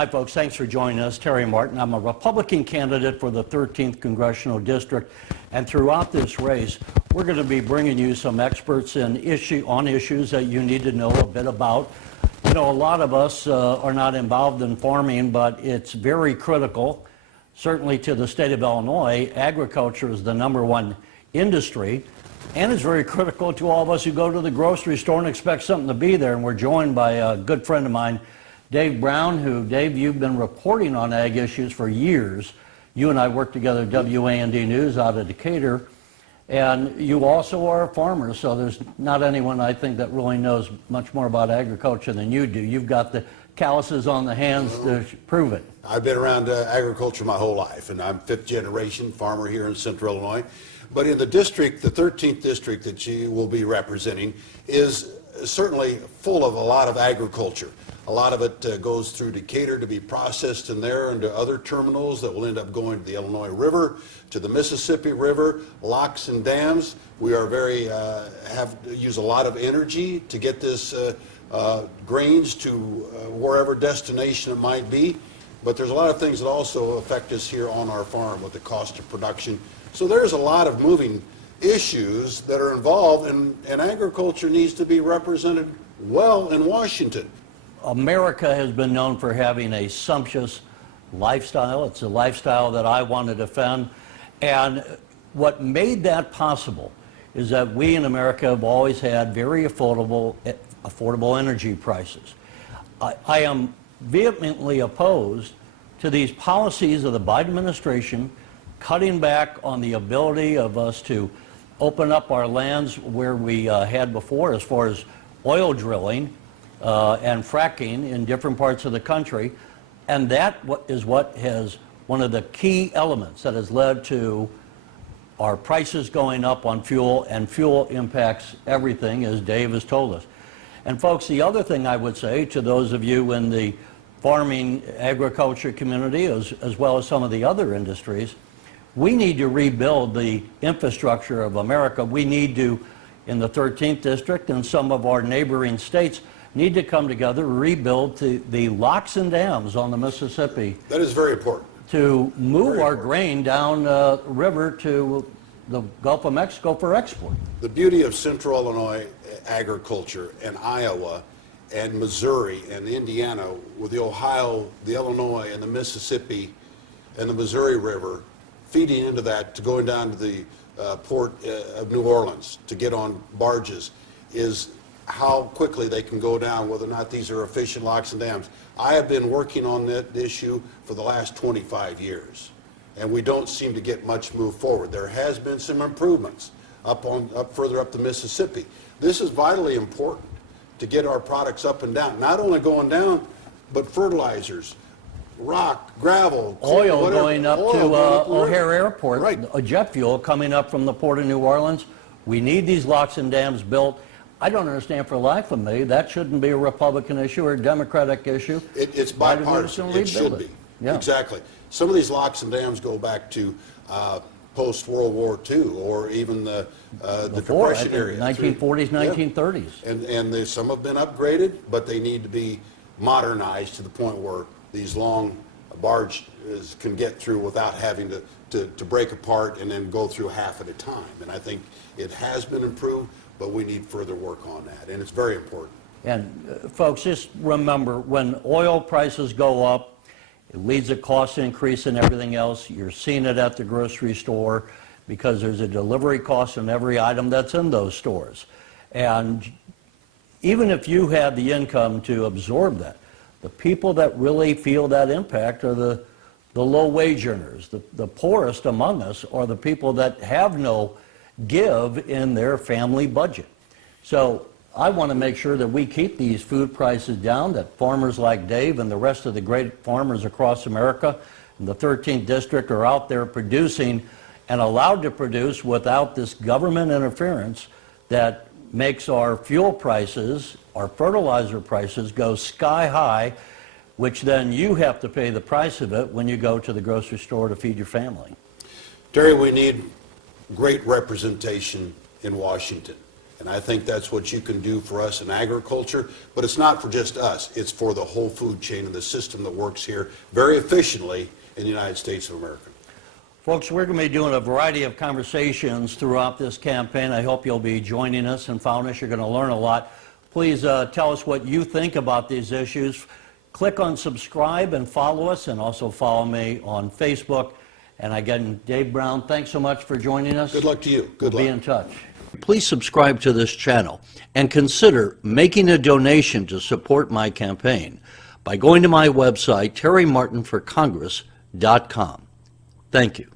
Hi, folks. Thanks for joining us. Terry Martin. I'm a Republican candidate for the 13th Congressional District, and throughout this race, we're going to be bringing you some experts on issues that you need to know a bit about. You know, a lot of us are not involved in farming, but it's very critical. Certainly to the state of Illinois, agriculture is the #1 industry, and it's very critical to all of us who go to the grocery store and expect something to be there. And we're joined by a good friend of mine, Dave Brown, who, Dave, you've been reporting on ag issues for years. You and I work together at WAND News out of Decatur, and you also are a farmer, so there's not anyone, I think, that really knows much more about agriculture than you do. You've got the calluses on the hands to prove it. I've been around agriculture my whole life, and I'm fifth generation farmer here in Central Illinois. But in the district, the 13th district that you will be representing is certainly full of a lot of agriculture. A lot of it goes through Decatur to be processed in there into other terminals that will end up going to the Illinois River, to the Mississippi River, locks and dams. We are use a lot of energy to get this grains to wherever destination it might be. But there's a lot of things that also affect us here on our farm with the cost of production. So there's a lot of moving issues that are involved, and agriculture needs to be represented well in Washington. America has been known for having a sumptuous lifestyle. It's a lifestyle that I want to defend. And what made that possible is that we in America have always had very affordable energy prices. I am vehemently opposed to these policies of the Biden administration cutting back on the ability of us to open up our lands where we had before as far as oil drilling and fracking in different parts of the country. And that is what has one of the key elements that has led to our prices going up on fuel, and fuel impacts everything, as Dave has told us. And folks, the other thing I would say to those of you in the farming agriculture community, as well as some of the other industries, we need to rebuild the infrastructure of America. We need to, in the 13th district and some of our neighboring states, need to come together, rebuild the locks and dams on the Mississippi. That is very important. To move our grain down the river to the Gulf of Mexico for export. The beauty of Central Illinois agriculture and Iowa and Missouri and Indiana with the Ohio, the Illinois and the Mississippi and the Missouri River feeding into that to going down to the port of New Orleans to get on barges is how quickly they can go down, whether or not these are efficient locks and dams. I have been working on that issue for the last 25 years, and we don't seem to get much move forward. There has been some improvements up further up the Mississippi. This is vitally important to get our products up and down, not only going down, but fertilizers, rock, gravel, oil whatever, going up to O'Hare Airport, right. Jet fuel coming up from the Port of New Orleans. We need these locks and dams built. I don't understand for the life of me, that shouldn't be a Republican issue or a Democratic issue. It's bipartisan. It should be. Yeah. Exactly. Some of these locks and dams go back to post-World War II or even the Depression era. 1940s, 1930s. Yeah. And some have been upgraded, but they need to be modernized to the point where these long barges can get through without having to break apart and then go through half at a time. And I think it has been improved, but we need further work on that, and it's very important. And folks, just remember, when oil prices go up, it leads to cost increase and everything else. You're seeing it at the grocery store because there's a delivery cost on every item that's in those stores. And even if you have the income to absorb that, the people that really feel that impact are the low-wage earners. The poorest among us are the people that have no give in their family budget. So I want to make sure that we keep these food prices down, that farmers like Dave and the rest of the great farmers across America in the 13th district are out there producing and allowed to produce without this government interference that makes our fuel prices, our fertilizer prices go sky high, which then you have to pay the price of it when you go to the grocery store to feed your family. Terry, we need great representation in Washington. And I think that's what you can do for us in agriculture, but it's not for just us. It's for the whole food chain and the system that works here very efficiently in the United States of America. Folks, we're going to be doing a variety of conversations throughout this campaign. I hope you'll be joining us and following us. You're going to learn a lot. Please tell us what you think about these issues. Click on subscribe and follow us, and also follow me on Facebook. And again, Dave Brown, thanks so much for joining us. Good luck to you. Good luck. Be in touch. Please subscribe to this channel and consider making a donation to support my campaign by going to my website, terrymartinforcongress.com. Thank you.